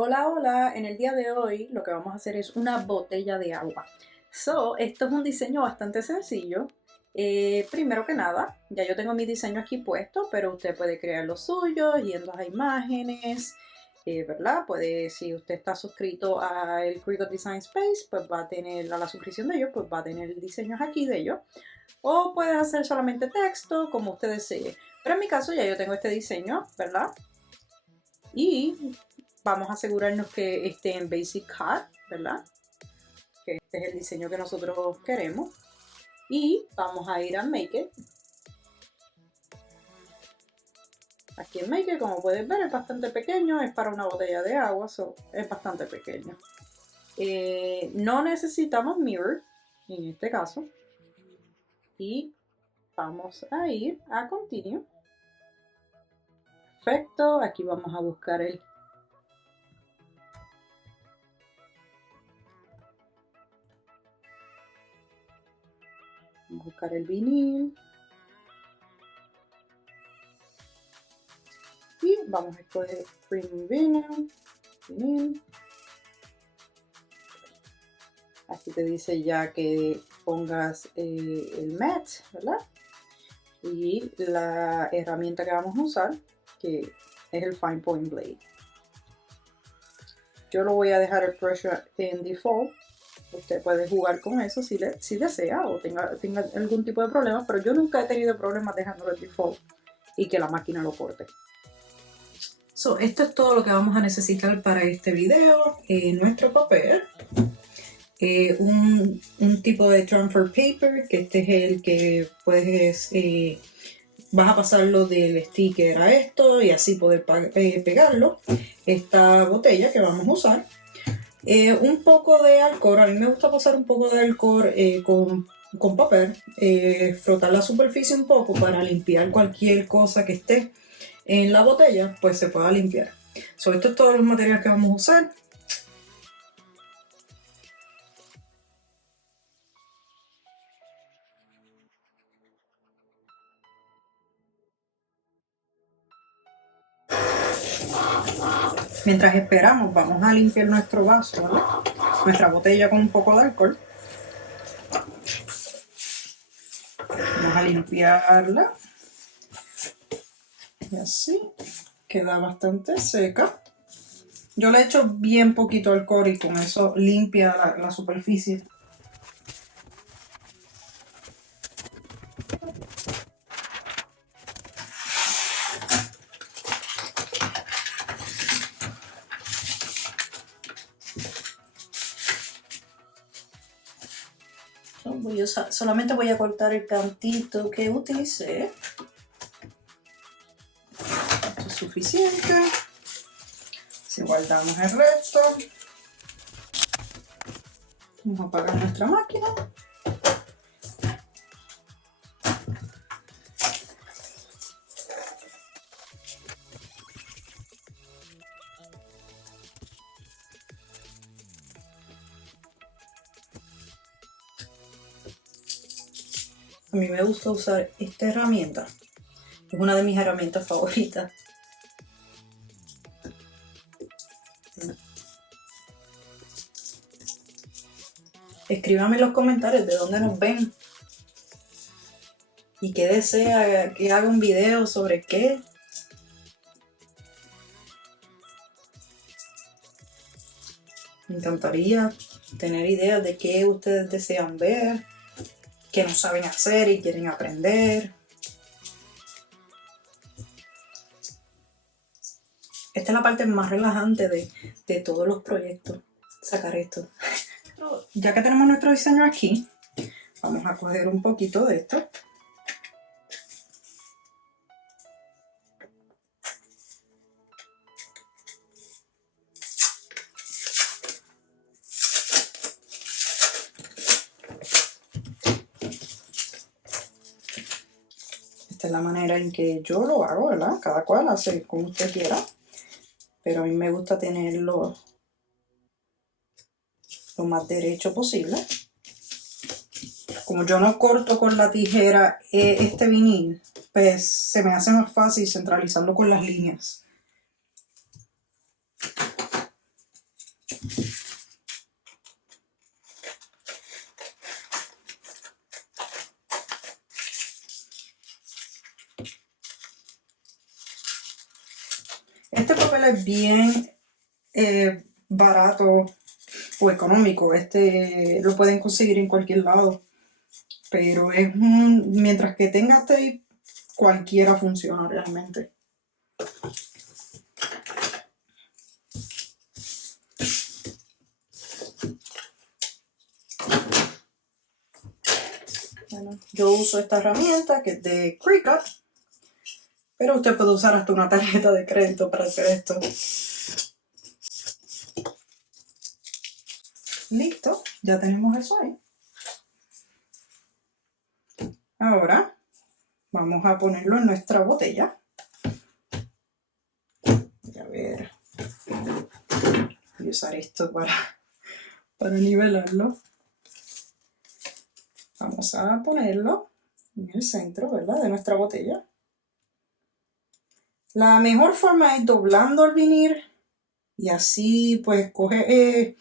Hola, hola, en el día de hoy lo que vamos a hacer es una botella de agua. Esto es un diseño bastante sencillo. Primero que nada, ya yo tengo mi diseño aquí puesto, pero usted puede crear lo suyo yendo a imágenes, ¿verdad? Si usted está suscrito a el Cricut Design Space, pues va a tener a la suscripción de ellos, pues va a tener diseños aquí de ellos. O puede hacer solamente texto, como usted desee. Pero en mi caso ya yo tengo este diseño, ¿verdad? Y vamos a asegurarnos que esté en Basic Cut, ¿verdad? Que este es el diseño que nosotros queremos. Y vamos a ir a Make It. Aquí en Make It, como pueden ver, es bastante pequeño, es para una botella de agua, es bastante pequeño. No necesitamos mirror, en este caso. Y vamos a ir a Continue. Perfecto, aquí vamos a buscar el vinil. Y vamos a escoger Premium Vinyl. Aquí te dice ya que pongas el mat, ¿verdad? Y la herramienta que vamos a usar, que es el Fine Point Blade. Yo lo voy a dejar el pressure en default. Usted puede jugar con eso si desea o tenga algún tipo de problema, pero yo nunca he tenido problemas dejándolo en default y que la máquina lo corte. Esto es todo lo que vamos a necesitar para este video. Nuestro papel. Un tipo de transfer paper, que este es el que puedes, vas a pasarlo del sticker a esto y así poder pegarlo. Esta botella que vamos a usar. Un poco de alcohol, a mí me gusta pasar un poco de alcohol con papel, frotar la superficie un poco para limpiar cualquier cosa que esté en la botella, pues se pueda limpiar. Estos es todos los materiales que vamos a usar. Mientras esperamos, vamos a limpiar nuestro vaso, ¿vale? Nuestra botella con un poco de alcohol. Vamos a limpiarla. Y así queda bastante seca. Yo le echo bien poquito alcohol y con eso limpia la superficie. Solamente voy a cortar el cantito que utilicé. Esto es suficiente. Si guardamos el resto, vamos a apagar nuestra máquina. A mí me gusta usar esta herramienta. Es una de mis herramientas favoritas. Escríbanme en los comentarios de dónde nos ven y qué desea que haga un video sobre qué. Me encantaría tener ideas de qué ustedes desean ver, qué no saben hacer y quieren aprender. Esta es la parte más relajante de todos los proyectos, sacar esto. Ya que tenemos nuestro diseño aquí, vamos a coger un poquito de esto. Esta es la manera en que yo lo hago, ¿verdad? Cada cual hace como usted quiera. Pero a mí me gusta tenerlo lo más derecho posible. Como yo no corto con la tijera este vinil, pues se me hace más fácil centralizarlo con las líneas. papel es bien barato o económico. Lo pueden conseguir en cualquier lado. Pero mientras que tenga tape, cualquiera funciona realmente. Bueno, yo uso esta herramienta que es de Cricut, pero usted puede usar hasta una tarjeta de crédito para hacer esto. Listo, ya tenemos eso ahí. Ahora vamos a ponerlo en nuestra botella. A ver, voy a usar esto para nivelarlo. Vamos a ponerlo en el centro, ¿verdad?, de nuestra botella. La mejor forma es doblando el vinil y así pues coge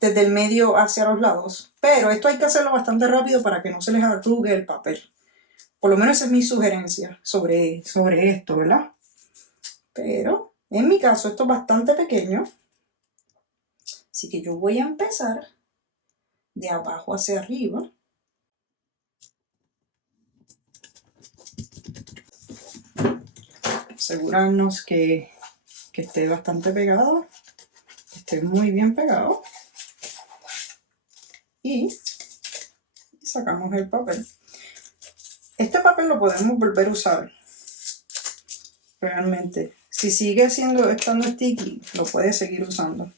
desde el medio hacia los lados. Pero esto hay que hacerlo bastante rápido para que no se les arrugue el papel. Por lo menos esa es mi sugerencia sobre esto, ¿verdad? Pero en mi caso esto es bastante pequeño. Así que yo voy a empezar de abajo hacia arriba. Asegurarnos que esté bastante pegado, que esté muy bien pegado. Y sacamos el papel. Este papel lo podemos volver a usar. Realmente, si sigue estando sticky, lo puedes seguir usando.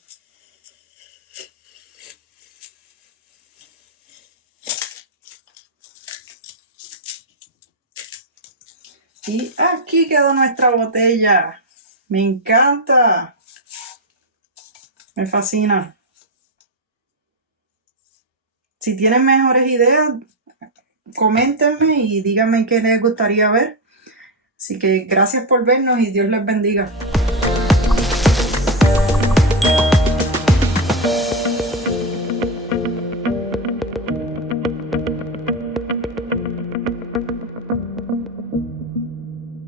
Y aquí quedó nuestra botella. Me encanta. Me fascina. Si tienen mejores ideas, coméntenme y díganme qué les gustaría ver. Así que gracias por vernos y Dios les bendiga.